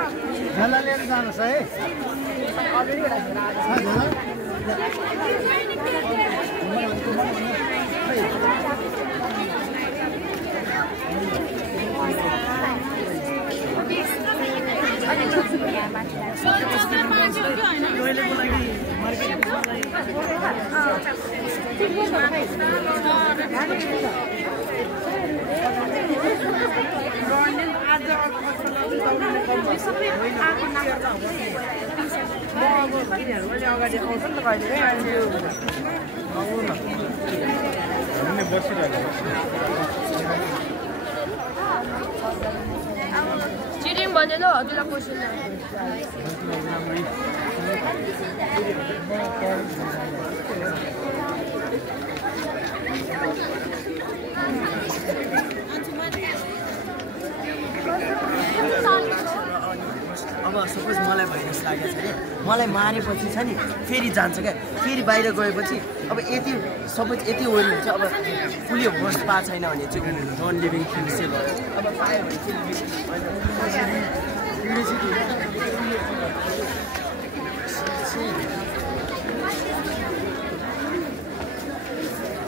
झोला लिएर जानुहोस् है चिटिङ भनेर हजुरलाई क्वेसन अब सपोज मलाई भाइरस लागेको छ क्या मलाई मारेपछि छ नि फेरि जान्छ क्या फेरि बाहिर गएपछि अब यति सपोज यति ओरी हुन्छ अब फुल्ली होस्ट पाएको छैन भने चाहिँ नन लिभिङ थिङ सेल अब पायो भने चाहिँ